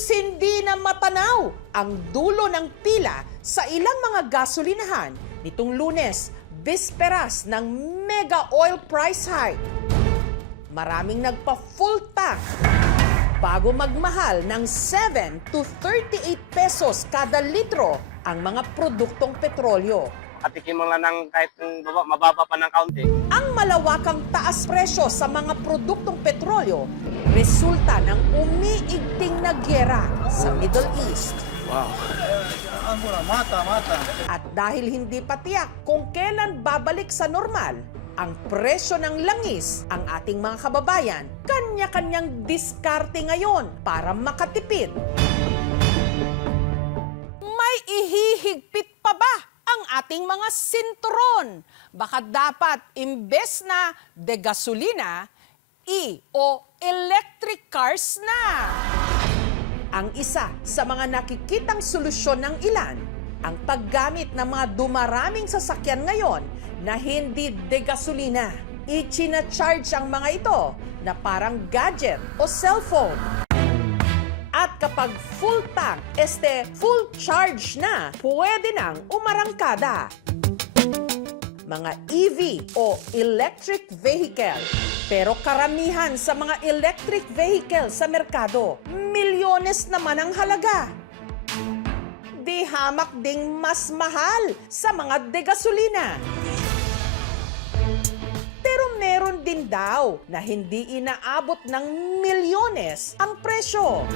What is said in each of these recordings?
halos hindi na matanaw ang dulo ng pila sa ilang mga gasolinahan nitong Lunes, bisperas ng mega oil price hike. Maraming nagpa-full tank bago magmahal ng 7 to 38 pesos kada litro ang mga produktong petrolyo. Patikin mo lang ng kahit mababa pa ng kaunti. Ang malawakang taas presyo sa mga produktong petrolyo resulta ng umiigting na gyera sa Middle East. Wow. Mata. At dahil hindi pa tiyak kung kailan babalik sa normal ang presyo ng langis, ang ating mga kababayan, kanya-kanyang diskarte ngayon para makatipid. May ihihigpit pa ba ang ating mga sinturon? Baka dapat imbes na de gasolina, o electric cars na. Ang isa sa mga nakikitang solusyon ng ilan, ang paggamit ng mga dumaraming sasakyan ngayon na hindi de gasolina. Ichina-charge ang mga ito na parang gadget o cellphone. At kapag full tank, full charge na, pwede nang umarangkada. Mga EV o electric vehicle. Pero karamihan sa mga electric vehicle sa merkado, milyones naman ang halaga. Di hamak ding mas mahal sa mga de gasolina. Pero meron din daw na hindi inaabot ng milyones ang presyo.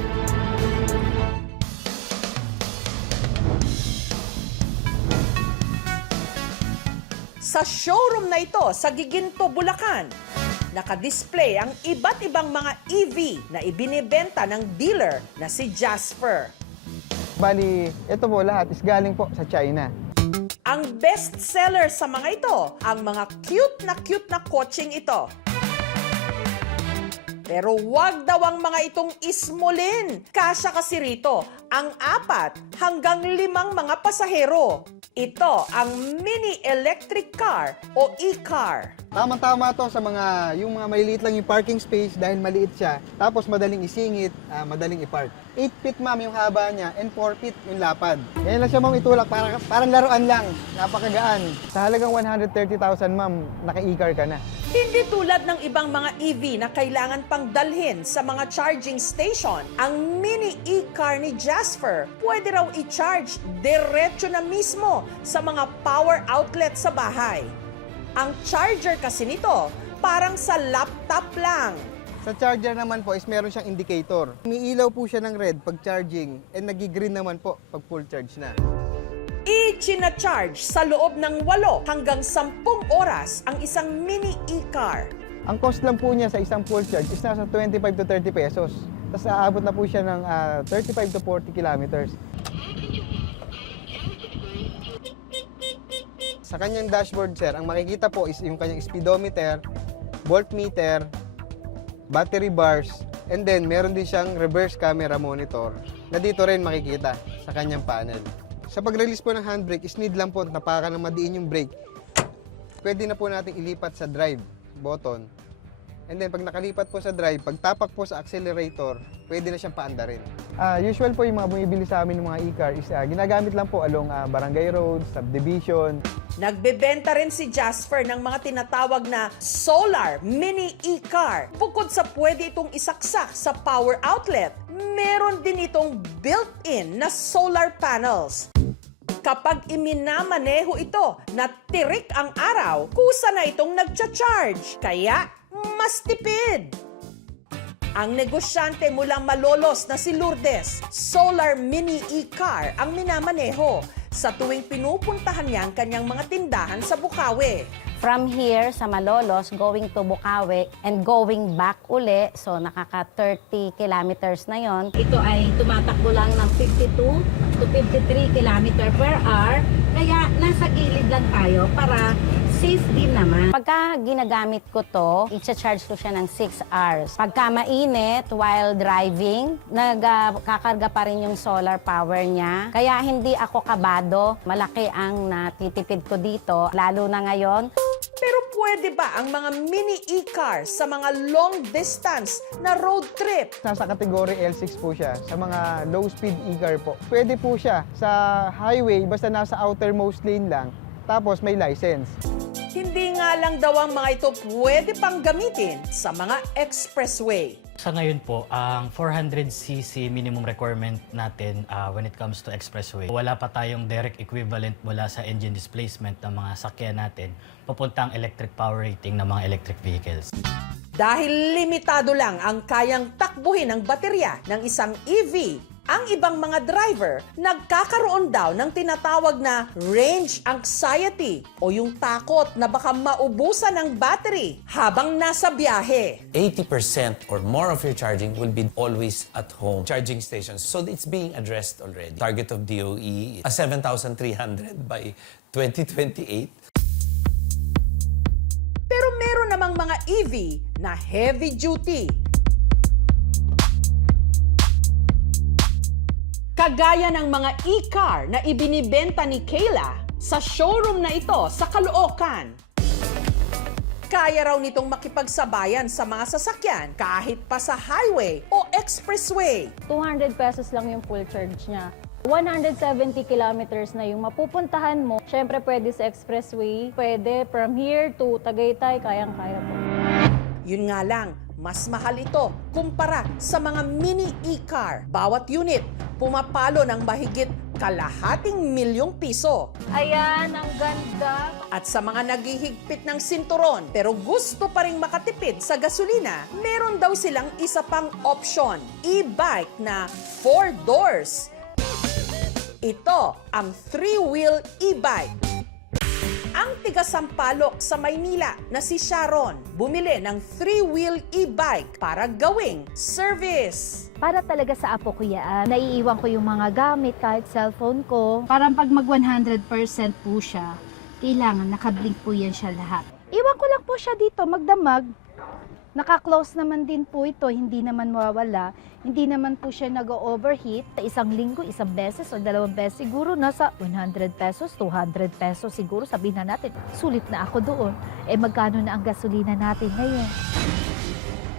Sa showroom na ito sa Giginto, Bulacan, nakadisplay ang iba't ibang mga EV na ibinibenta ng dealer na si Jasper. Bali, ito po lahat is galing po sa China. Ang best seller sa mga ito, ang mga cute na kotseng ito. Pero wag daw ang mga itong ismulin. Kasya kasi rito ang 4 hanggang 5 mga pasahero. Ito ang mini electric car o e-car. Tamang-tama to sa yung mga maliliit lang yung parking space dahil maliit siya. Tapos madaling isingit, madaling i-park. 8 feet ma'am yung haba niya and 4 feet yung lapad. Ngayon lang siya ma'am itulak, parang laruan lang. Napakagaan. Sa halagang 130,000 ma'am, naka-e-car ka na. Hindi tulad ng ibang mga EV na kailangan pang dalhin sa mga charging station, ang mini e-car ni Jasper pwede raw i-charge diretso na mismo sa mga power outlet sa bahay. Ang charger kasi nito parang sa laptop lang. Sa charger naman po is meron siyang indicator. Umiilaw po siya ng red pag charging and nag-green naman po pag full charge na. I-charge sa loob ng 8 hanggang 10 oras ang isang mini e-car. Ang cost lang po niya sa isang full charge is nasa 25 to 30 pesos. Tapos aabot na po siya ng 35 to 40 kilometers. Sa kanyang dashboard, sir, ang makikita po is yung kanyang speedometer, voltmeter, battery bars, and then meron din siyang reverse camera monitor na dito rin makikita sa kanyang panel. Sa pag-release po ng handbrake, is need lang po napakan na madiin yung brake. Pwede na po natin ilipat sa drive button. And then pag nakalipat po sa drive, pag tapak po sa accelerator, pwede na siyang paandarin. Usual po yung mga bumibili sa amin ng mga e-car is ginagamit lang po along barangay roads, subdivision. Nagbebenta rin si Jasper ng mga tinatawag na solar mini e-car. Bukod sa pwede itong isaksak sa power outlet, meron din itong built-in na solar panels. Kapag iminamaneho ito na tirik ang araw, kusa na itong nagcha-charge. Kaya mas tipid. Ang negosyante mulang Malolos na si Lourdes, solar mini e-car ang minamaneho sa tuwing pinupuntahan niya ang kanyang mga tindahan sa Bukawi. From here sa Malolos, going to Bukawi and going back uli, so nakaka 30 kilometers na yon. Ito ay tumatakbo lang ng 52 to 53 kilometer per hour, kaya nasa gilid lang tayo para safe din naman. Pagka ginagamit ko to, i-charge ko siya ng 6 hours. Pagka mainit while driving, nagkakarga pa rin yung solar power niya. Kaya hindi ako kabado. Malaki ang natitipid ko dito, lalo na ngayon. Pero pwede ba ang mga mini e-car sa mga long distance na road trip? Nasa kategory L6 po siya, sa mga low-speed e-car po. Pwede po siya sa highway, basta nasa outermost lane lang, tapos may license. Hindi nga lang daw ang mga ito pwede pang gamitin sa mga expressway. Sa ngayon po, ang 400cc minimum requirement natin when it comes to expressway, wala pa tayong direct equivalent mula sa engine displacement ng mga sakyan natin papuntang electric power rating ng mga electric vehicles. Dahil limitado lang ang kayang takbuhin ng baterya ng isang EV, ang ibang mga driver nagkakaroon daw ng tinatawag na range anxiety o yung takot na baka maubusan ng battery habang nasa biyahe. 80% or more of your charging will be always at home charging stations. So it's being addressed already. Target of DOE, 7,300 by 2028. Pero meron namang mga EV na heavy duty. Kagaya ng mga e-car na ibinibenta ni Kayla sa showroom na ito sa Caloocan. Kaya raw nitong makipagsabayan sa mga sasakyan kahit pa sa highway o expressway. 200 pesos lang yung full charge niya. 170 kilometers na yung mapupuntahan mo. Siyempre pwede sa expressway, pwede from here to Tagaytay, kayang-kaya po. Yun nga lang, mas mahal ito kumpara sa mga mini e-car. Bawat unit, pumapalo ng mahigit ₱250,000. Ayan, ang ganda. At sa mga naghihigpit ng sinturon pero gusto pa rin makatipid sa gasolina, meron daw silang isa pang option, e-bike na 4 doors. Ito ang 3-wheel e-bike. Ang tiga-Sampaloc sa Maynila na si Sharon, bumili ng 3-wheel e-bike para gawing service. Para talaga sa apo ko yan. Naiiwan ko yung mga gamit, kahit cellphone ko. Parang pag mag 100% po siya, kailangan nakablink po yan siya lahat. Iwan ko lang po siya dito, magdamag. Naka-close naman din po ito, hindi naman mawawala. Hindi naman po siya nag-overheat. Isang linggo, isang beses o 2 beses, siguro nasa 100 pesos, 200 pesos siguro. Sabihin na natin, sulit na ako doon. Eh magkano na ang gasolina natin ngayon?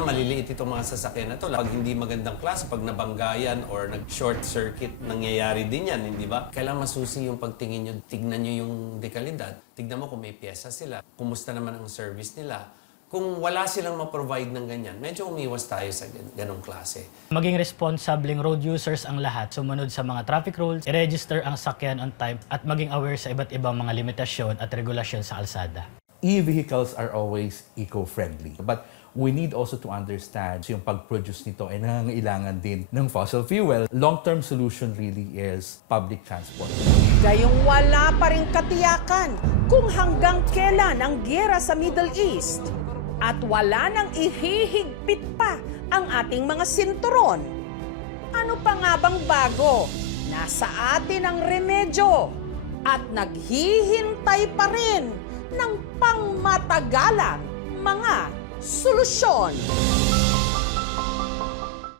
Maliliit itong mga sasakyan na to. Pag hindi magandang klase, pag nabanggayan or nag-short circuit, nangyayari din yan, hindi ba? Kailangan masusi yung pagtingin nyo. Tignan nyo yung dekalidad. Tignan mo kung may pyesa sila. Kumusta naman ang service nila. Kung wala silang ma-provide ng ganyan, medyo umiwas tayo sa ganong klase. Maging responsableng road users ang lahat, sumunod sa mga traffic rules, i-register ang sakyan on time at maging aware sa iba't ibang mga limitasyon at regulasyon sa kalsada. E-vehicles are always eco-friendly. But we need also to understand yung pag-produce nito ay nangangailangan din ng fossil fuel. Long-term solution really is public transport. Gayong wala pa ring katiyakan kung hanggang kailan ang giyera sa Middle East. At wala nang ihihigpit pa ang ating mga sinturon. Ano pa nga bang bago? Nasa atin ang remedyo at naghihintay pa rin ng pangmatagalang mga solusyon.